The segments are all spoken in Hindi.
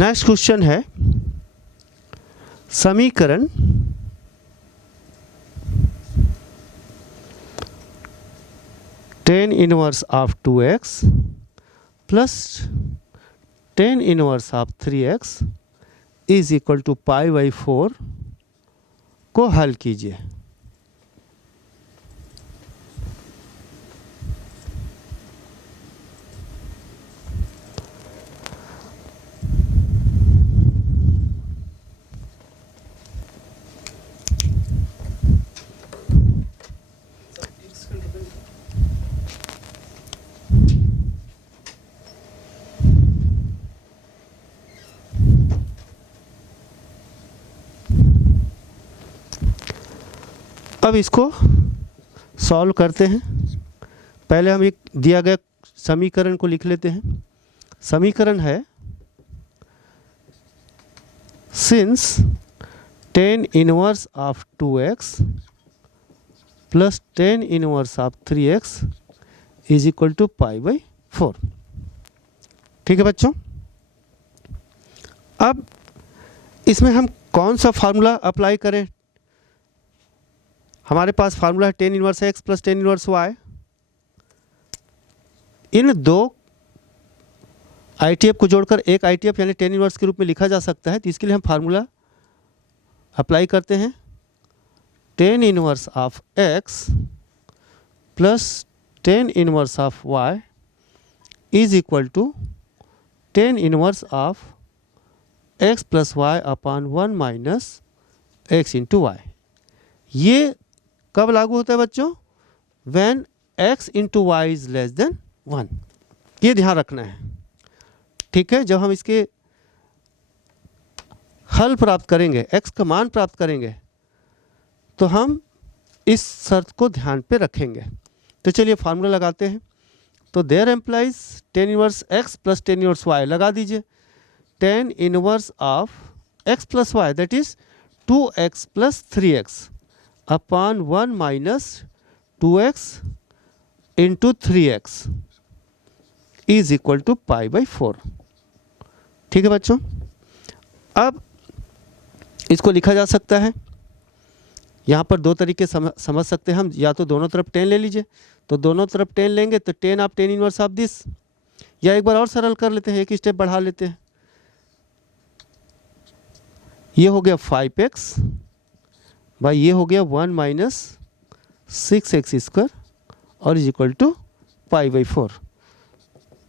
नेक्स्ट क्वेश्चन है समीकरण tan inverse of 2x plus tan inverse of 3x is equal to π/4 को हल कीजिए। अब इसको सॉल्व करते हैं। पहले हम एक दिया गया समीकरण को लिख लेते हैं। समीकरण है since tan inverse of 2x plus tan inverse of 3x is equal to π/4। ठीक है बच्चों, अब इसमें हम कौन सा फार्मूला अप्लाई करें? हमारे पास फार्मूला है tan inverse x plus tan inverse y। इन दो ITF को जोड़कर एक ITF यानी tan इनवर्स के रूप में लिखा जा सकता है। तो इसके लिए हम फार्मूला अप्लाई करते हैं tan inverse of x plus tan inverse of y is equal to tan inverse of x plus y upon 1 minus x into y. ये कब लागू होता है बच्चों? When x into y is less than 1। ये ध्यान रखना है। ठीक है, जब हम इसके हल प्राप्त करेंगे, x का मान प्राप्त करेंगे, तो हम इस शर्त को ध्यान पे रखेंगे। तो चलिए फार्मूला लगाते हैं। तो there employs tan inverse x plus tan inverse y लगा दीजिए। tan inverse of x plus y that is 2x plus 3x upon 1 minus 2x into 3x is equal to π/4। ठीक है बच्चों, अब इसको लिखा जा सकता है। यहाँ पर दो तरीके समझ सकते हैं हम। या तो दोनों तरफ tan ले लीजिए, तो दोनों तरफ tan लेंगे तो tan of tan inverse of this, या एक बार और सरल कर लेते हैं, एक स्टेप बढ़ा लेते हैं। ये हो गया 5x भाई ये हो गया 1 माइनस 6x स्क्वायर और इज इक्वल टू π/4।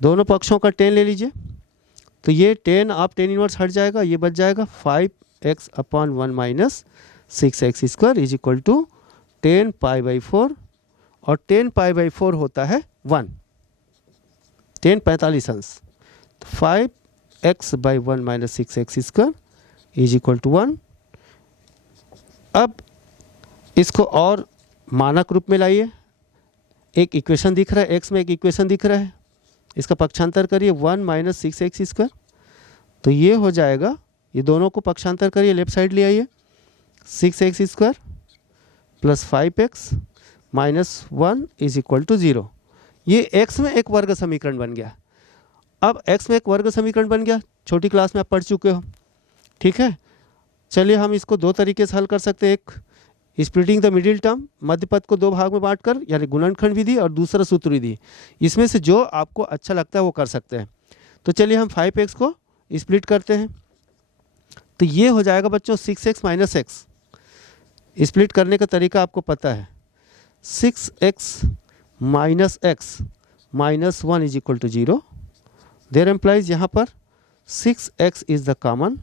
दोनों पक्षों का tan ले लीजिए, तो ये tan आप tan इनवर्स हट जाएगा, ये बच जाएगा 5x upon 1 minus 6x square is equal to tan π/4, और tan π/4 होता है 1, tan 45 अंश। तो 5x/1 minus 6x square is equal to 1। अब इसको और मानक रूप में लाइए। एक इक्वेशन दिख रहा है, x में एक इक्वेशन दिख रहा है, इसका पक्षांतर करिए 1 माइनस 6x स्क्वायर। तो ये हो जाएगा, ये दोनों को पक्षांतर करिए, लेफ्ट साइड ले आइए, 6x square plus 5x minus 1 is equal to 0। ये x में एक वर्ग समीकरण बन गया। अब x में एक वर्ग समीकरण बन गया, छोटी क्लास में आप पढ़ चुके हो। ठीक है, चलिए हम इसको दो तरीके से हल कर सकते हैं। एक स्प्लिटिंग द मिडिल टर्म, मध्य पद को दो भाग में बांटकर, यानी गुणनखंड विधि, और दूसरा सूत्र विधि। इसमें से जो आपको अच्छा लगता है वो कर सकते हैं। तो चलिए हम 5x को स्प्लिट करते हैं। तो ये हो जाएगा बच्चों 6x माइनस x। स्प्लिट करने का तरीका आपको पता है, 6x minus x minus 1 is equal to 0। There implies यहाँ पर 6x is the common,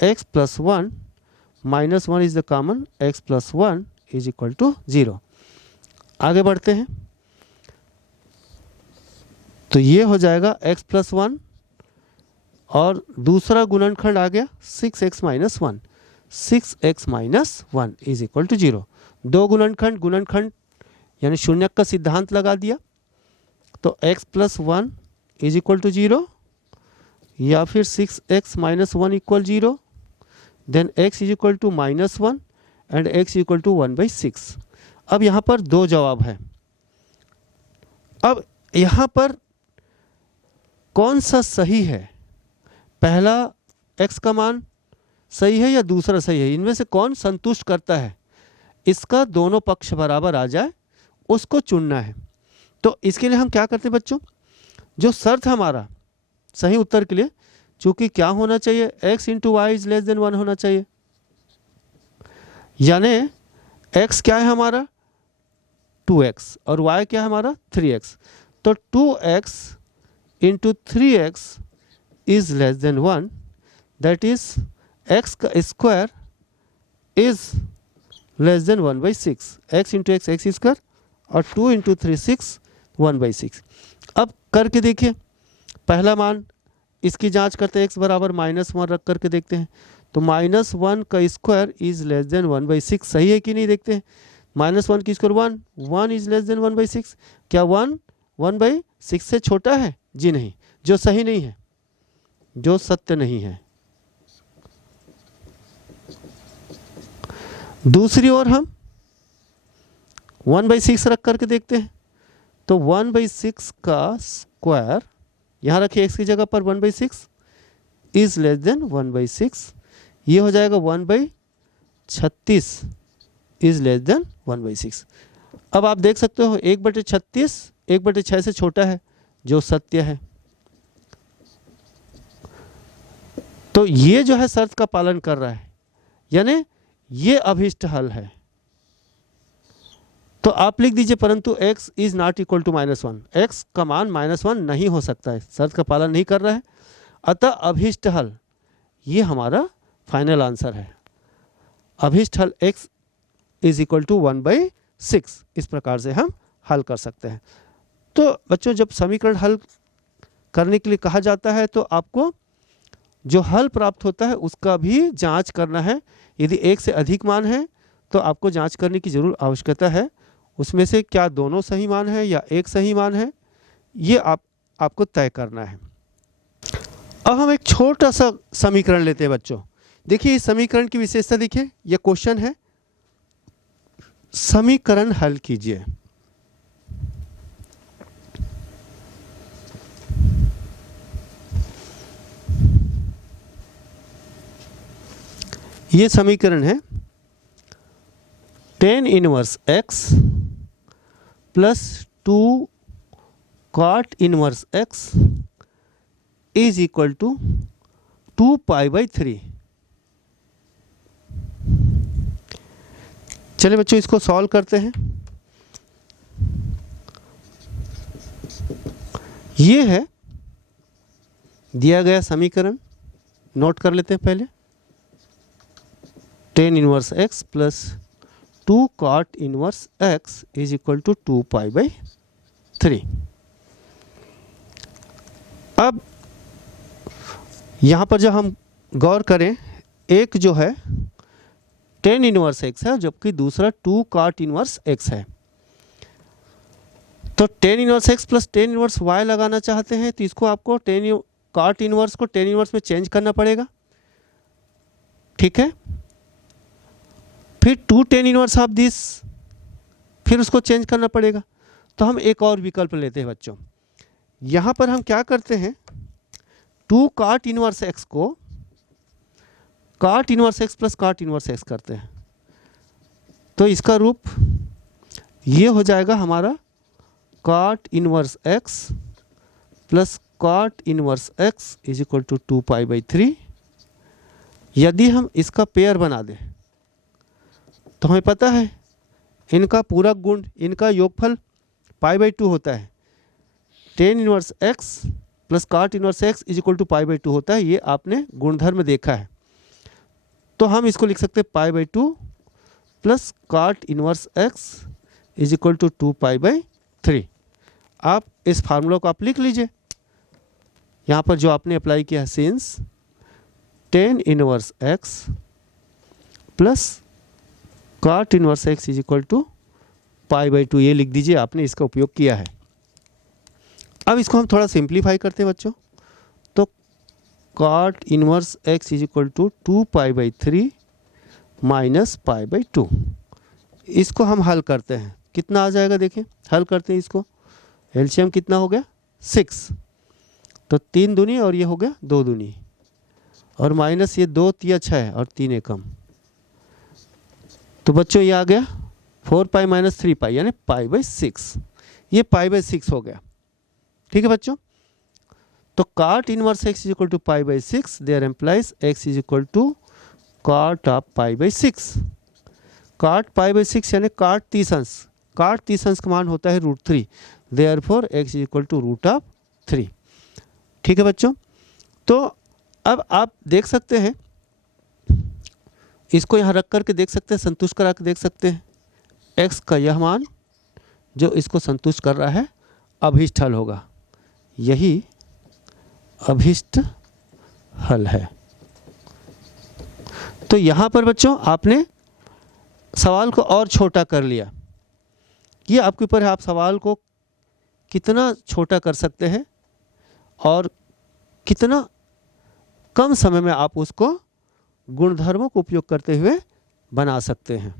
x plus 1 minus 1 is the common, x plus 1 is equal to 0। आगे बढ़ते हैं, तो ये हो जाएगा x प्लस 1 और दूसरा गुणनखंड आ गया 6x minus 1, 6x minus 1 is equal to 0। दो गुणनखंड यानी शून्यक का सिद्धांत लगा दिया, तो x plus 1 is equal to 0, या फिर 6x minus 1 equal 0, then x is equal to minus 1 and x equal to 1/6। अब यहाँ पर दो जवाब है। अब यहाँ पर कौन सा सही है, पहला x का मान सही है या दूसरा सही है, इनमें से कौन संतुष्ट करता है, इसका दोनों पक्ष बराबर आ जाए उसको चुनना है। तो इसके लिए हम क्या करते हैं बच्चों, जो शर्त हमारा सही उत्तर के लिए, चूंकि क्या होना चाहिए, x into y is less than 1 होना चाहिए, यानी x क्या है हमारा 2x और y क्या है हमारा 3x। तो 2x into 3x is less than 1, that is x का square is less then 1/6। x into x x square और 2 इंटू 3 6 1/6। अब करके देखिए, पहला मान इसकी जांच करते हैं, x बराबर -1 रख करके देखते हैं। तो -1 का स्क्वायर इज लेस देन 1/6 सही है कि नहीं देखते हैं। -1 की स्क्वायर 1, 1 इज लेस देन 1/6। क्या 1 1/6 से छोटा है? जी नहीं, जो सही नहीं है, जो सत्य नहीं है। दूसरी ओर हम 1/6 रख करके देखते हैं। तो 1/6 का स्क्वायर यहाँ रखिए, x की जगह पर 1/6 इज लेस देन 1/6, ये हो जाएगा 1/36 इज लेस देन 1/6। अब आप देख सकते हो 1/36 1/6 से छोटा है, जो सत्य है। तो ये जो है शर्त का पालन कर रहा है, यानी ये अभीष्ट हल है। तो आप लिख दीजिए, परंतु x is not equal to -1, x का मान -1 नहीं हो सकता है, शर्त का पालन नहीं कर रहा है, अतः अभीष्ट हल ये हमारा फाइनल आंसर है। अभीष्ट हल x इज इक्वल टू 1/6, इस प्रकार से हम हल कर सकते हैं। तो बच्चों, जब समीकरण हल करने के लिए कहा जाता है तो आपको जो हल प्राप्त होता है उसका भी जांच करना है। यदि एक से अधिक मान है तो आपको जांच करने की जरूर आवश्यकता है, उसमें से क्या दोनों सही मान है या एक सही मान है, ये आपको तय करना है। अब हम एक छोटा सा समीकरण लेते हैं बच्चों। देखिए इस समीकरण की विशेषता देखिए, यह क्वेश्चन है, समीकरण हल कीजिए। ये समीकरण है tan inverse x plus 2 cot inverse x is equal to 2π/3। चलिए बच्चों इसको सॉल्व करते हैं। ये है दिया गया समीकरण, नोट कर लेते हैं पहले। tan inverse x plus 2 cot inverse x is equal to 2π/3। अब यहाँ पर जब हम गौर करें, एक जो है tan इनवर्स x है जबकि दूसरा 2 cot इनवर्स x है। तो tan inverse x plus tan inverse y लगाना चाहते हैं तो इसको आपको cot इनवर्स को tan इनवर्स में चेंज करना पड़ेगा, ठीक है। फिर 2 tan इनवर्स ऑफ दिस, फिर उसको चेंज करना पड़ेगा। तो हम एक और विकल्प लेते हैं बच्चों। यहाँ पर हम क्या करते हैं, 2 cot इनवर्स x को cot inverse x plus cot inverse x करते हैं। तो इसका रूप ये हो जाएगा हमारा cot inverse x plus cot inverse x is equal to 2π/3। यदि हम इसका पेयर बना दें तो हमें पता है इनका पूरक गुण, इनका योगफल π/2 होता है। tan inverse x plus cot inverse x is equal to π/2 होता है, ये आपने गुणधर्म देखा है। तो हम इसको लिख सकते हैं π/2 plus cot inverse x is equal to 2π/3। आप इस फार्मूला को आप लिख लीजिए। यहाँ पर जो आपने अप्लाई किया है, since tan inverse x plus cot inverse x is equal to π/2, ये लिख दीजिए, आपने इसका उपयोग किया है। अब इसको हम थोड़ा सिंप्लीफाई करते हैं बच्चों। तो cot inverse x is equal to 2π/3 minus π/2, इसको हम हल करते हैं। कितना आ जाएगा देखिए, हल करते हैं इसको। एलसीएम कितना हो गया 6, तो 3 दूनी और ये हो गया 2 दूनी, और माइनस ये 2 तिया 6 और 3 एकम, तो बच्चों ये आ गया 4 पाई माइनस 3 पाई यानी पाई बाई 6, ये पाई बाई 6 हो गया। ठीक है बच्चों, तो cot inverse x is equal to pi by 6, there implies x is equal to cot of pi by 6। cot pi by 6 यानी cot 30 अंश, cot 30 अंश का मान होता है √3, therefore x is equal to √3। ठीक है बच्चों, तो अब आप देख सकते हैं, इसको यहाँ रख करके देख सकते हैं, संतुष्ट करा के देख सकते हैं, x का यह मान जो इसको संतुष्ट कर रहा है अभीष्ट हल होगा, यही अभीष्ट हल है। तो यहाँ पर बच्चों आपने सवाल को और छोटा कर लिया, ये आपके ऊपर है, आप सवाल को कितना छोटा कर सकते हैं और कितना कम समय में आप उसको गुणधर्मों का उपयोग करते हुए बना सकते हैं।